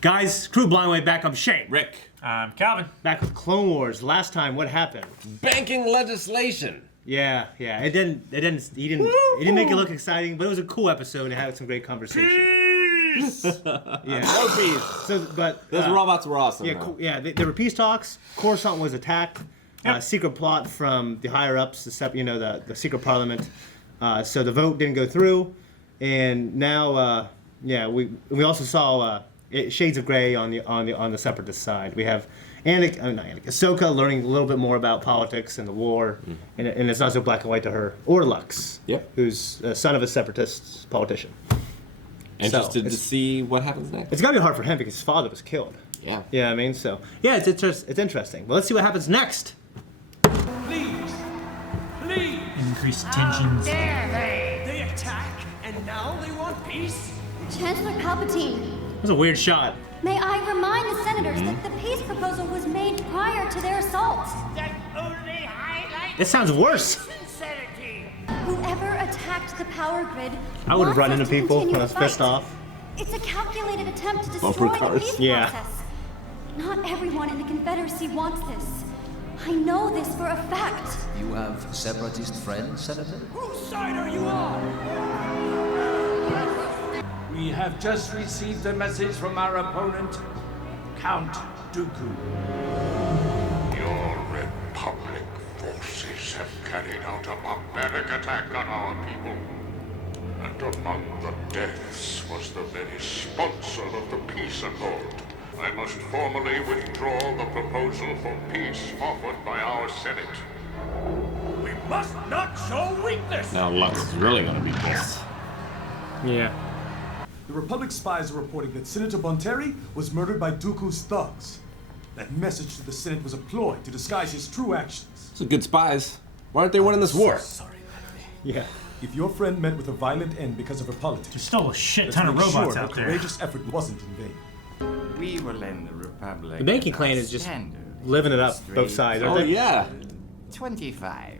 Guys, Crew Blindway back. I'm Shane. Rick. Calvin. Back with Clone Wars. Last time, what happened? Banking legislation. Yeah. He didn't make it look exciting, but it was a cool episode and it had some great conversation. Peace! Yeah. No peace. So, but Those robots were awesome. Yeah, there were peace talks. Coruscant was attacked. Yep. Secret plot from the higher ups, the secret parliament. So the vote didn't go through, and now we also saw shades of gray on the separatist side. We have Ahsoka learning a little bit more about politics and the war, and it's not so black and white to her, or Lux, who's a son of a separatist politician. Interested to see what happens next. It's gotta be hard for him because his father was killed. Yeah. Yeah, I mean, so yeah, it's interesting. Well, let's see what happens next. Please! Increased tensions. They attack, and now they want peace? Chancellor Palpatine, That was a weird shot. may I remind the senators that the peace proposal was made prior to their assault. That only highlights This sounds worse. sincerity. Whoever attacked the power grid I would have run wants into us to people continue when I was the pissed fight. off. It's a calculated attempt to destroy Bumper the cars. peace Yeah. process. Not everyone in the Confederacy wants this. I know this for a fact. You have separatist friends, Senator? Whose side are you on? We have just received a message from our opponent, Count Dooku. Your Republic forces have carried out a barbaric attack on our people. And among the deaths was the very sponsor of the peace accord. I must formally withdraw the proposal for peace offered by our Senate. We must not show weakness. Now Lux is really gonna be pissed. Yeah. The Republic spies are reporting that Senator Bonteri was murdered by Dooku's thugs. That message to the Senate was a ploy to disguise his true actions. Some good spies. Why aren't they winning this war? Sorry, Henry. Yeah. If your friend met with a violent end because of her politics, There's still a shit let's ton of make robots sure out that there. courageous effort wasn't in vain. We will end the Republic. The banking at clan our is just standard living it up, interest both rate sides. Oh aren't they? yeah. 25%.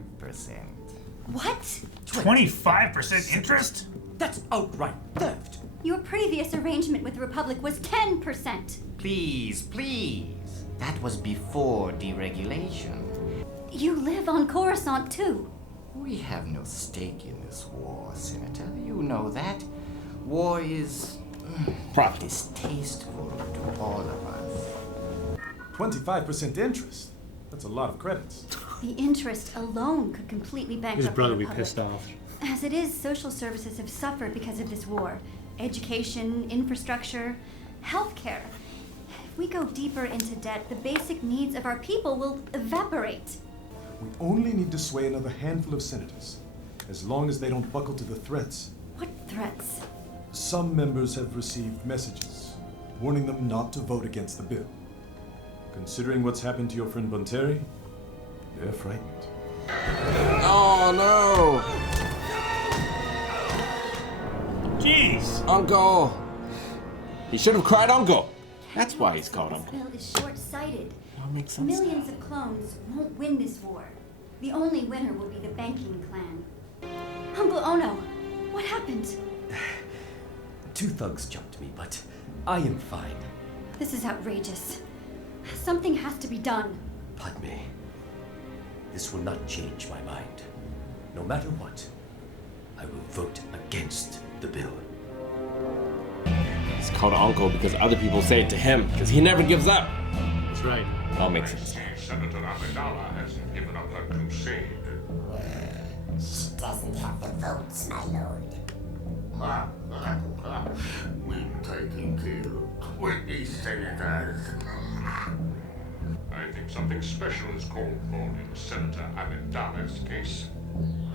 What? 25% interest? That's outright theft. Your previous arrangement with the Republic was 10%. Please, please. That was before deregulation. You live on Coruscant too. We have no stake in this war, Senator. You know that. War is Profit. distasteful to all of us. 25% interest. That's a lot of credits. The interest alone could completely bankrupt His brother the would be Republic. pissed off. As it is, social services have suffered because of this war. Education, infrastructure, healthcare. If we go deeper into debt, the basic needs of our people will evaporate. We only need to sway another handful of senators, as long as they don't buckle to the threats. What threats? Some members have received messages warning them not to vote against the bill. Considering what's happened to your friend Bonteri, they're frightened. Oh no. Jeez. Uncle. He should have cried Uncle. That's why he's called This Uncle. bill is short-sighted. That makes sense. Millions of clones won't win this war. The only winner will be the banking clan. Uncle Ono, what happened? Two thugs jumped me, but I am fine. This is outrageous. Something has to be done. Padme, this will not change my mind. No matter what, I will vote against the bill. He's called Uncle because other people say it to him because he never gives up. That's right. That makes sense. Senator Amidala hasn't given up her crusade. She doesn't have the votes, my lord. We've taken care of 20 senators. I think something special is called for in Senator Amidala's case.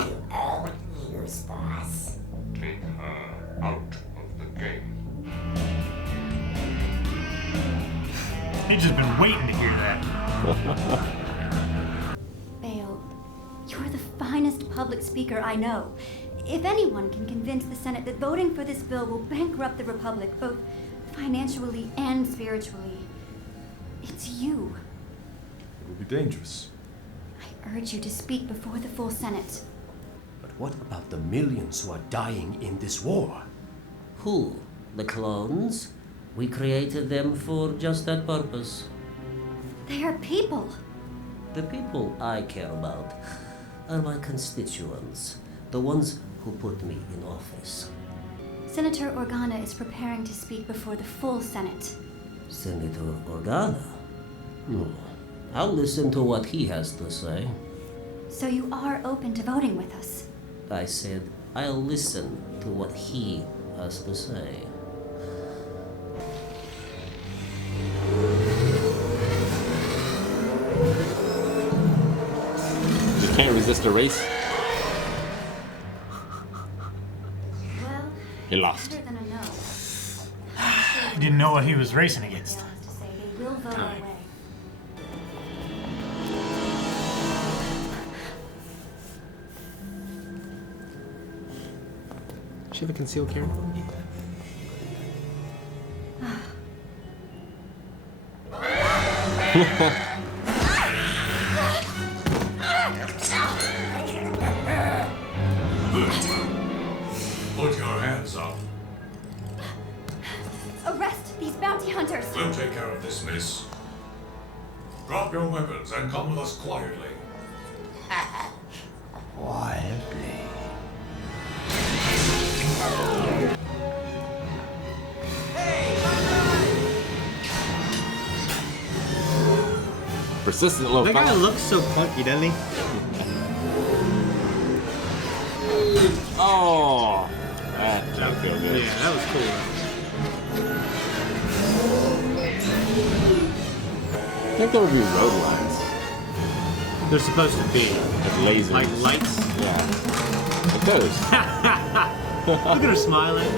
You all ears, boss. Take her out of the game. He's just been waiting to hear that. Bale, you're the finest public speaker I know. If anyone can convince the Senate that voting for this bill will bankrupt the Republic, both financially and spiritually, it's you. It will be dangerous. I urge you to speak before the full Senate. But what about the millions who are dying in this war? Who? The clones? We created them for just that purpose. They are people. The people I care about are my constituents, the ones who put me in office. Senator Organa is preparing to speak before the full Senate. Senator Organa? I'll listen to what he has to say. So you are open to voting with us? I said I'll listen to what he has to say. You can't resist a race. Well, He lost. better than a no. He didn't know what he was racing against. To say they will vote our way. Does she have a concealed carry? Put your hands up. Arrest these bounty hunters! We'll take care of this, miss. Drop your weapons and come with us quietly. Quietly. Persistent little That guy fella. looks so punky, doesn't he? Oh, that didn't feel good. Yeah, that was cool. I think there would be road lines. They're supposed to be. Like lasers. Like lights. Yeah. Like those. Look at her smiling.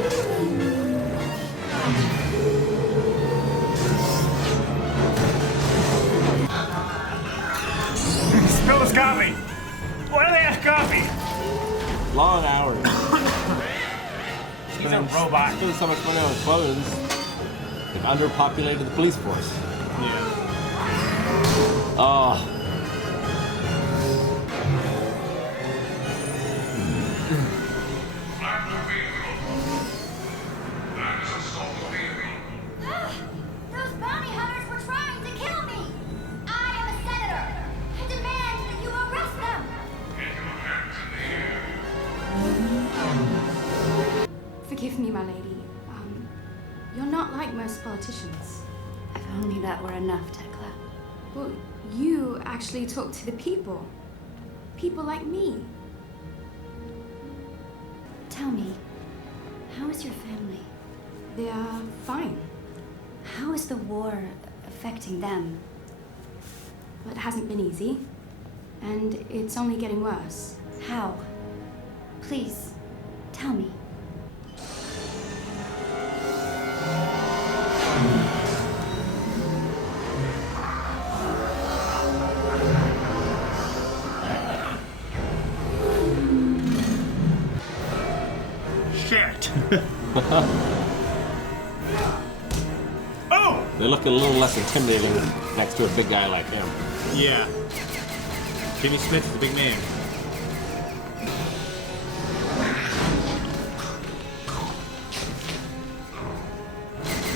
Spill his coffee. Why do they have coffee? Long hours. He's a robot. Spending so much money on clothes. They've underpopulated the police force. Yeah. Oh. Those bounty hunters were trying to kill me! I am a senator! I demand that you arrest them! Forgive me, my lady. You're not like most politicians. If only that were enough, Tekla. Well, you actually talk to the people. People like me. Tell me, how is your family? They are fine. How is the war affecting them? Well, it hasn't been easy. And it's only getting worse. How? Please, tell me. Shit. Oh! They look a little less intimidating next to a big guy like him. Yeah. Jimmy Smith's the big man.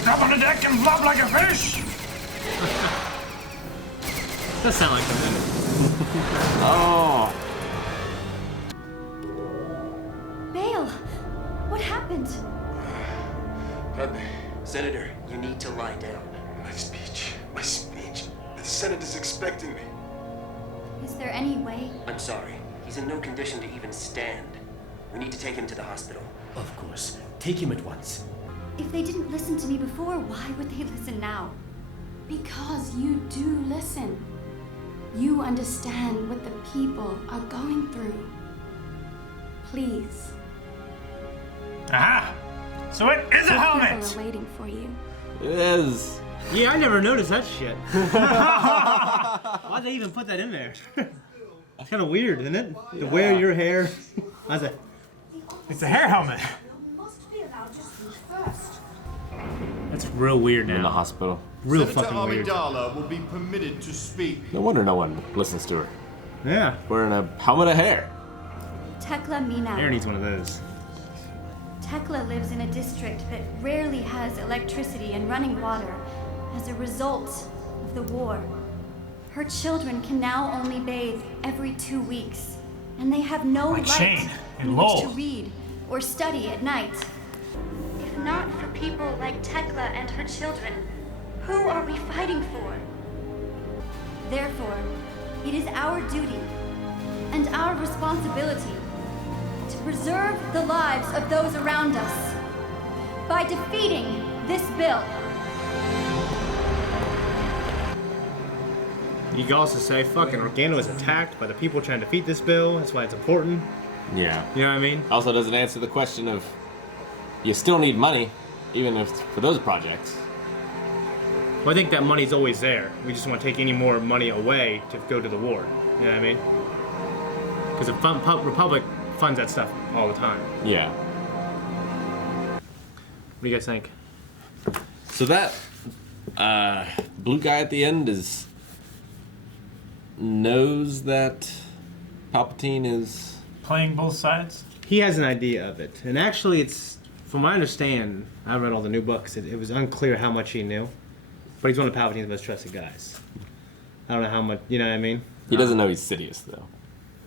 Drop on the deck and flop like a fish! Does sound like him. Oh. Bale! What happened? Senator, you need to lie down. My speech. My speech. The Senate is expecting me. Is there any way? I'm sorry. He's in no condition to even stand. We need to take him to the hospital. Of course. Take him at once. If they didn't listen to me before, why would they listen now? Because you do listen. You understand what the people are going through. Please. Aha! So it is a helmet! People are waiting for you. It is. Yeah, I never noticed that shit. Why'd they even put that in there? It's kind of weird, isn't it? To wear your hair. How's it? It's a hair helmet. That's real weird now. In the hospital. Real Senator fucking weird. Amidala will be permitted to speak. No wonder no one listens to her. Yeah. Wearing a helmet of hair. Tekla Mina. Hair needs one of those. Tekla lives in a district that rarely has electricity and running water as a result of the war. Her children can now only bathe every 2 weeks, and they have no Like light Shane and in which Lowell. to read or study at night. If not for people like Tekla and her children, who are we fighting for? Therefore, it is our duty and our responsibility to preserve the lives of those around us by defeating this bill. You can also say, fucking Organa was attacked by the people trying to defeat this bill. That's why it's important. Yeah. You know what I mean? Also doesn't answer the question of you still need money, even if for those projects. Well, I think that money's always there. We just want to take any more money away to go to the war. You know what I mean? Because the Republic funds that stuff all the time. Yeah. What do you guys think? So that blue guy at the end knows that Palpatine is playing both sides. He has an idea of it, and actually, it's from what I understand. I read all the new books. It was unclear how much he knew, but he's one of Palpatine's most trusted guys. I don't know how much. You know what I mean? He doesn't know he's Sidious, though.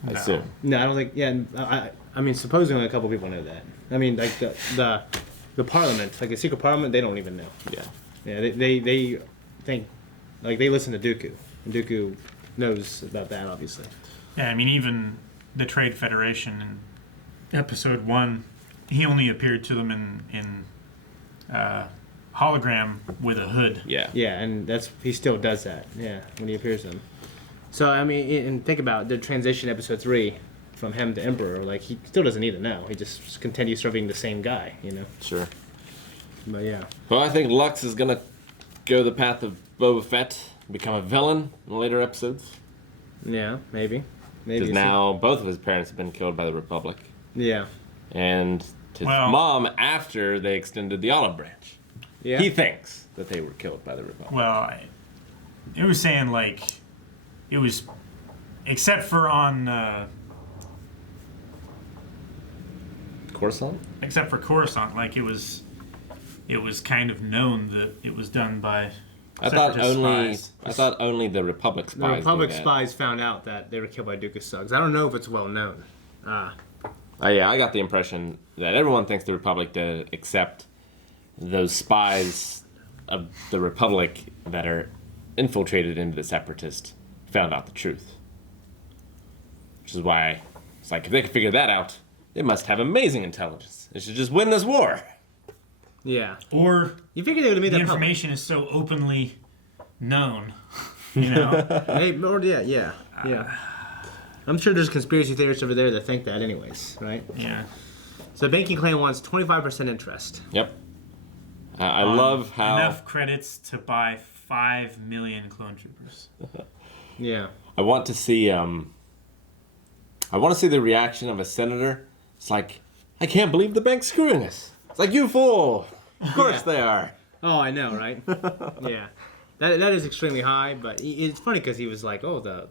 I assume. No, I don't think. Yeah, I mean, supposedly a couple people know that. I mean, like the Parliament, like the secret Parliament, they don't even know. Yeah. Yeah, they think, like they listen to Dooku, and Dooku knows about that, obviously. Yeah, I mean, even the Trade Federation in Episode 1, he only appeared to them in hologram with a hood. Yeah. Yeah, and he still does that. Yeah, when he appears to them. So I mean, and think about the transition, Episode 3, from him to Emperor. Like he still doesn't need it now. He just continues serving the same guy. You know. Sure. But yeah. Well, I think Lux is gonna go the path of Boba Fett, become a villain in later episodes. Yeah, maybe. Because now both of his parents have been killed by the Republic. Yeah. And his mom after they extended the olive branch. Yeah. He thinks that they were killed by the Republic. Well, it was saying like it was, except for on Coruscant. Except for Coruscant, like it was kind of known that it was done by. I thought only the Republic spies. The Republic spies found out that they were killed by Dooku Suggs. I don't know if it's well known. Yeah, I got the impression that everyone thinks the Republic did it, except those spies of the Republic that are infiltrated into the Separatist found out the truth. Which is why it's like, if they could figure that out, they must have amazing intelligence. They should just win this war. Yeah. Or you figure they would have made the that information is so openly known, you know? Yeah. I'm sure there's conspiracy theorists over there that think that anyways, right? Yeah. So the banking clan wants 25% interest. Yep. I love how... Enough credits to buy 5 million clone troopers. Yeah. I want to see the reaction of a senator. It's like, I can't believe the bank's screwing us. It's like, you fool! Of course they are. Oh, I know, right? Yeah. That is extremely high, but it's funny because he was like, oh, the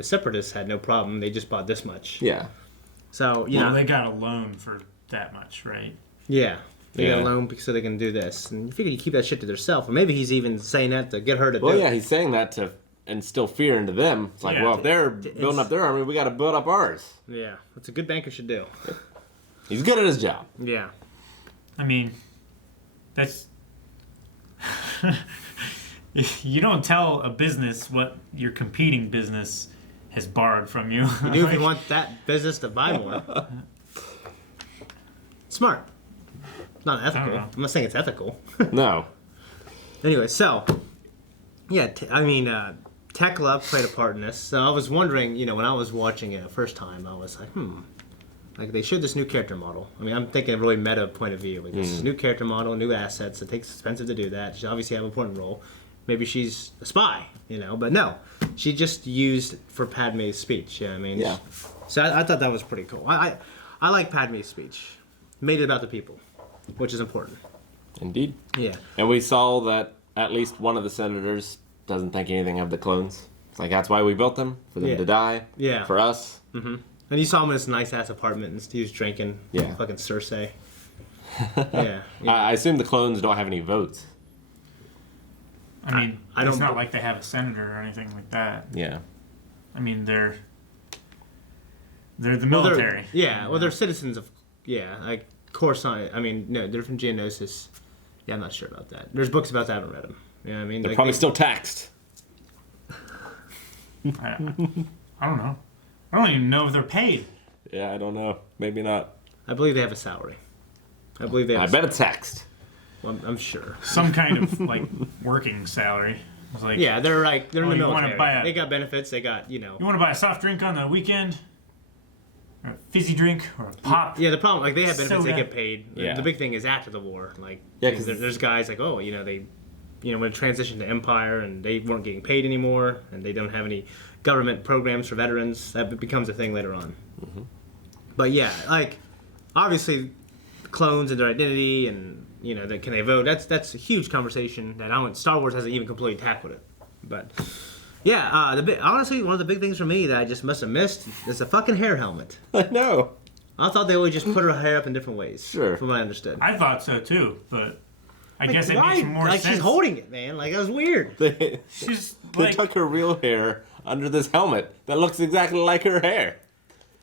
Separatists had no problem. They just bought this much. Yeah. So, they got a loan for that much, right? Yeah. They got a loan so they can do this. And you figure you keep that shit to themselves. Or maybe he's even saying that to get her to do it. Well, yeah, he's saying that to instill fear into them. It's like, well, if they're building up their army, we got to build up ours. Yeah. That's a good banker should do. He's good at his job. Yeah. I mean, that's... You don't tell a business what your competing business has borrowed from you. You do if you want that business to buy more. Smart. Not ethical. I'm not saying it's ethical. No. Anyway, so, yeah, Tekla played a part in this. So I was wondering, when I was watching it the first time, I was like, Like, they showed this new character model. I mean, I'm thinking a really meta point of view. Like, this is new character model, new assets. It takes expensive to do that. She obviously have an important role. Maybe she's a spy, But no, she just used for Padme's speech. You know what I mean? Yeah. So I thought that was pretty cool. I like Padme's speech. Made it about the people, which is important. Indeed. Yeah. And we saw that at least one of the senators doesn't think anything of the clones. It's like, that's why we built them, for them to die. Yeah. For us. Mm-hmm. And you saw him in this nice-ass apartment, and he was drinking. Yeah. Fucking Cersei. Yeah. I assume the clones don't have any votes. I mean, I it's don't- not like they have a senator or anything like that. Yeah. I mean, they're the Well, military. they're citizens of. Yeah, like Coruscant. I mean, no, they're from Geonosis. Yeah, I'm not sure about that. There's books about that. I haven't read them. Yeah, I mean, They're probably still taxed. I don't know. I don't even know if they're paid. Yeah, I don't know. Maybe not. I believe they have a salary. I believe they. Have I bet it's taxed. Well, I'm sure. Some kind of like working salary. It's like, Yeah, they're in the you wanna military. buy a- They got benefits. They got you want to buy a soft drink on the weekend, or a fizzy drink, or a pop. Yeah, the problem, like, they have benefits, they Soda. get paid. Yeah. The big thing is after the war, like, Yeah, 'cause- there's guys like, oh, they, when it transitioned to Empire and they weren't getting paid anymore, and they don't have any government programs for veterans, that becomes a thing later on. Mm-hmm. But yeah, like, obviously, clones and their identity, and can they vote? That's a huge conversation that Star Wars hasn't even completely tackled it. But yeah, honestly, one of the big things for me that I just must have missed is the fucking hair helmet. I know. I thought they would just put her hair up in different ways. Sure. From what I understood. I thought so too, but I Like, guess it why? makes more like sense. she's holding it, man. Like, that was weird. She's They like, took her real hair under this helmet that looks exactly like her hair.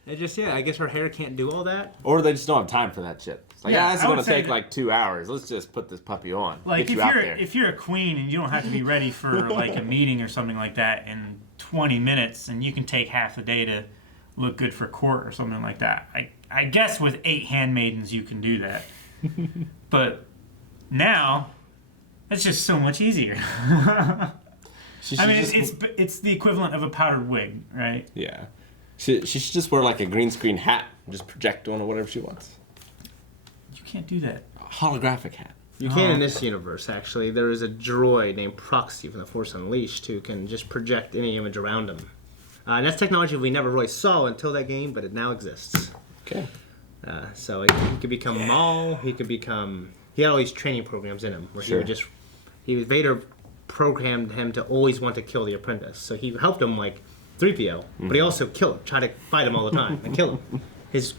I guess her hair can't do all that. Or they just don't have time for that shit. It's like, Yeah, this is I would going to say take that- like 2 hours. Let's just put this puppy on. like Get if you out you're there. if you're a queen and you don't have to be ready for like a meeting or something like that in 20 minutes, and you can take half a day to look good for court or something like that. I guess with 8 handmaidens you can do that, but now it's just so much easier. I mean, it's the equivalent of a powdered wig, right? Yeah. She should just wear like a green screen hat and just project on or whatever she wants. You can't do that. A holographic hat. You can in this universe, actually. There is a droid named Proxy from The Force Unleashed who can just project any image around him. And that's technology we never really saw until that game, but it now exists. Okay. So he could become Maul. He could become. He had all these training programs in him where Sure. Vader programmed him to always want to kill the apprentice. So he helped him like 3PO, but he also tried to fight him all the time and kill him. His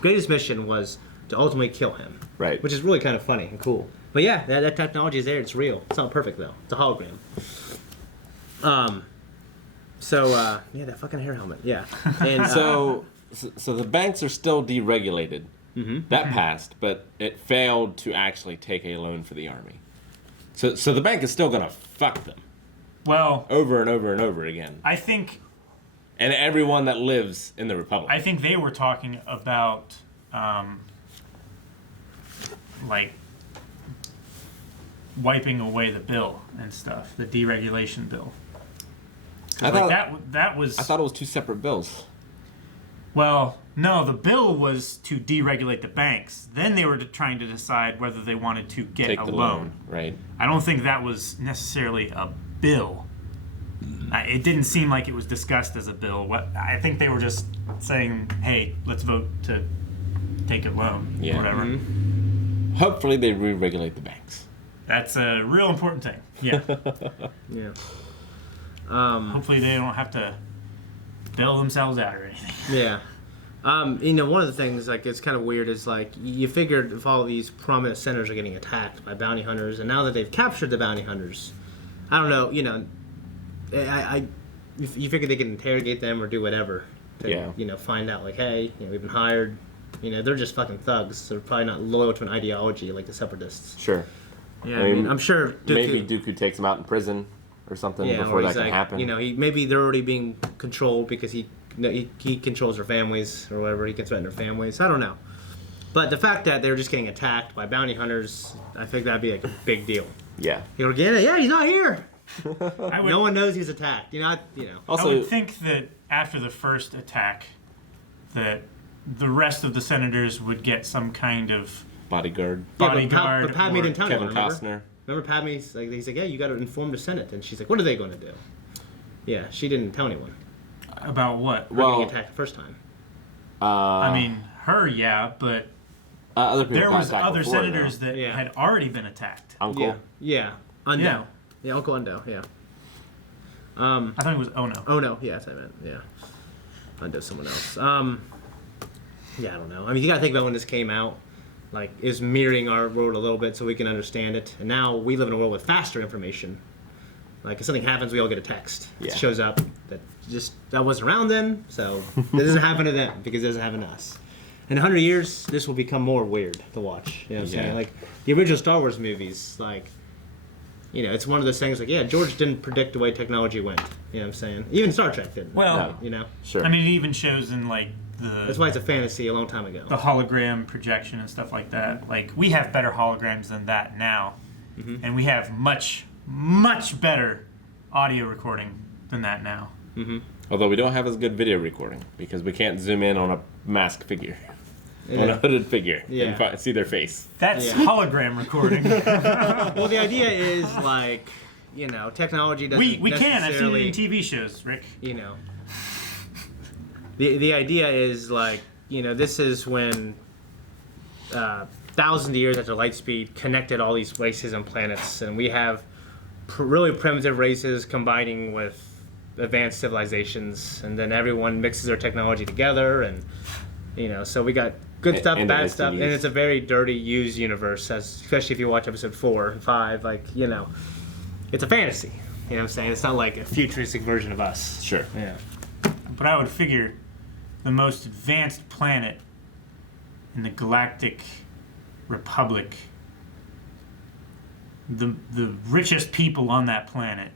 greatest mission was to ultimately kill him. Right. Which is really kind of funny and cool. But yeah, that technology is there. It's real. It's not perfect though. It's a hologram. Yeah, that fucking hair helmet. Yeah. And So the banks are still deregulated. Mm-hmm. That passed, but it failed to actually take a loan for the army. So the bank is still gonna fuck them. Well, over and over and over again. I think. And everyone that lives in the Republic. I think they were talking about, like, wiping away the bill and stuff, the deregulation bill. I That was. I thought it was 2 separate bills. Well, no, the bill was to deregulate the banks. Then they were trying to decide whether they wanted to get Take a the loan. Right. I don't think that was necessarily a bill. It didn't seem like it was discussed as a bill. I think they were just saying, "Hey, let's vote to take a loan." Yeah. Whatever. Mm-hmm. Hopefully they re-regulate the banks. That's a real important thing. Yeah. Yeah. Hopefully they don't have to bail themselves out or anything. Yeah. One of the things, like, it's kind of weird is, like, you figured if all these prominent senators are getting attacked by bounty hunters, and now that they've captured the bounty hunters, I don't know, you figure they can interrogate them or do whatever to, find out, like, hey, we've been hired. They're just fucking thugs, so they're probably not loyal to an ideology like the Separatists. Sure. Yeah, I mean, I'm sure maybe Dooku takes them out in prison or something before that can happen. Maybe they're already being controlled because he controls their families or whatever. He can threaten their families. I don't know. But the fact that they're just getting attacked by bounty hunters, I think that'd be like a big deal. Yeah. You'll get it. Yeah, he's not here. No one knows he's attacked. Also, I would think that after the first attack, that the rest of the senators would get some kind of bodyguard. But Padme didn't tell Kevin anyone, Costner. Remember Padme's like, he's like, yeah, you got to inform the Senate, and she's like, what are they going to do? Yeah, she didn't tell anyone. About what? Getting attacked the first time. I mean, her, yeah, but other people there got was attacked other before, senators though. that had already been attacked. Uncle. Yeah. Undo. Yeah. Yeah, Uncle Undo. Yeah. I thought it was Ono. Ono. Yeah, that's what I meant. Yeah. Undo's someone else. Yeah, I don't know. I mean, you got to think about when this came out. like is mirroring our world a little bit so we can understand it. And now we live in a world with faster information. Like if something happens, we all get a text. Yeah. It shows up that wasn't around then, so it doesn't happen to them because it doesn't happen to us. In 100 years, this will become more weird to watch. You know what I'm saying? Like the original Star Wars movies, like, you know, it's one of those things like, yeah, George didn't predict the way technology went. You know what I'm saying? Even Star Trek didn't. Well, you know? Sure. I mean, it even shows in like that's why it's a fantasy a long time ago. The hologram projection and stuff like that. Like we have better holograms than that now, and we have much better audio recording than that now. Although we don't have as good video recording because we can't zoom in on a masked figure, on a hooded figure, and see their face. That's hologram recording. Well, the idea is like, you know, technology doesn't. We can. I've seen it in TV shows, Rick. You know. The idea is like, you know, this is when thousands of years after light speed connected all these races and planets, and we have really primitive races combining with advanced civilizations, and then everyone mixes their technology together, and you know, so we got good stuff, bad stuff, and it's a very dirty, used universe, especially if you watch episode 4 and 5. Like, you know, it's a fantasy. You know what I'm saying? It's not like a futuristic version of us. Sure. Yeah. But I would figure the most advanced planet in the Galactic Republic, the richest people on that planet,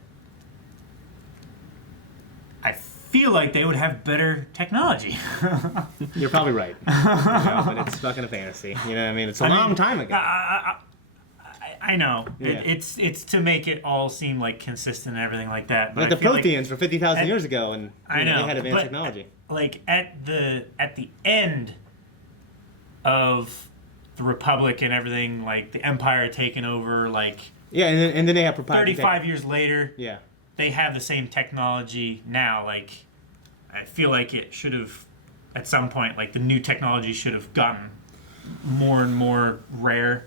I feel like they would have better technology. You're probably right. You know, but it's fucking a fantasy. You know what I mean? It's a long time ago. I know. Yeah. It's to make it all seem like consistent and everything like that. But like the Protheans like were 50,000 years ago, and I know, they had advanced technology. Like at the end of the Republic and everything, like the Empire taking over, like and then they have proprietary 35 years later. Yeah. They have the same technology now. Like, I feel like it should have, at some point, like the new technology should have gotten more and more rare,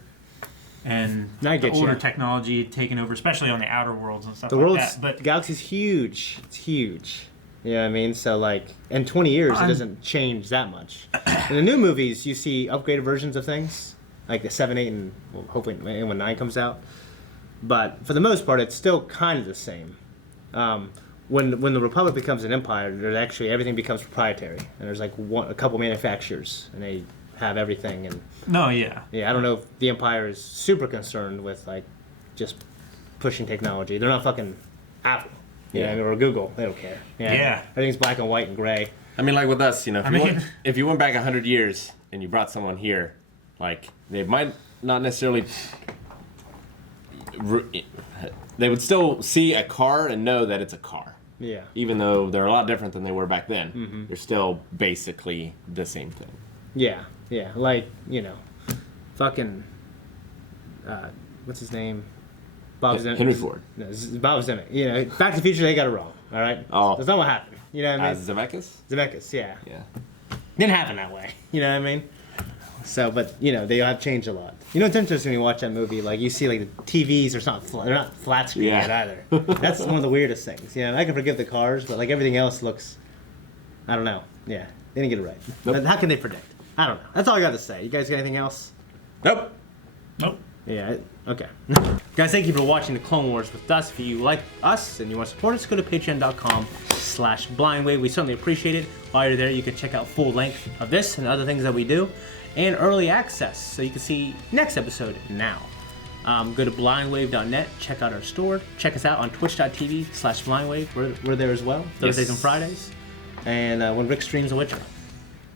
and the older technology taken over, especially on the outer worlds and stuff like that. But the galaxy's huge. It's huge. You know what I mean? So like, in 20 years, it doesn't change that much. In the new movies, you see upgraded versions of things, like the 7, 8, and well, hopefully when 9 comes out. But for the most part, it's still kind of the same. When the Republic becomes an empire, there's actually everything becomes proprietary, and there's like a couple manufacturers, and they have everything. And I don't know if the Empire is super concerned with like just pushing technology. They're not fucking Apple, or Google. They don't care. Everything's black and white and gray. I mean, like with us, you know, if you went back 100 years and you brought someone here, like they might not necessarily. They would still see a car and know that it's a car. Yeah. Even though they're a lot different than they were back then, Mm-hmm. they're still basically the same thing. Yeah. Like, you know, fucking, what's his name? Bob Zemeckis. Henry Ford. No, Bob Zemeckis. You know, Back to the Future, they got it wrong. All right. Oh. That's not what happened. You know what I mean? Zemeckis. Zemeckis. Yeah. Yeah. Didn't happen that way. You know what I mean? So, but you know, they have changed a lot. You know, it's interesting when you watch that movie. Like you see, like the TVs they're not flat screen yet either. That's one of the weirdest things. You know, I can forgive the cars, but like everything else looks, I don't know. Yeah, they didn't get it right. Nope. How can they predict? I don't know. That's all I got to say. You guys got anything else? Nope. Yeah. Okay. Guys, thank you for watching the Clone Wars with us. If you like us and you want to support us, go to patreon.com/blindwave. We certainly appreciate it. While you're there, you can check out full length of this and other things that we do, and early access, so you can see next episode now. Go to blindwave.net, check out our store, check us out on twitch.tv/blindwave. We're there as well, Thursdays and Fridays, and when Rick streams The Witcher.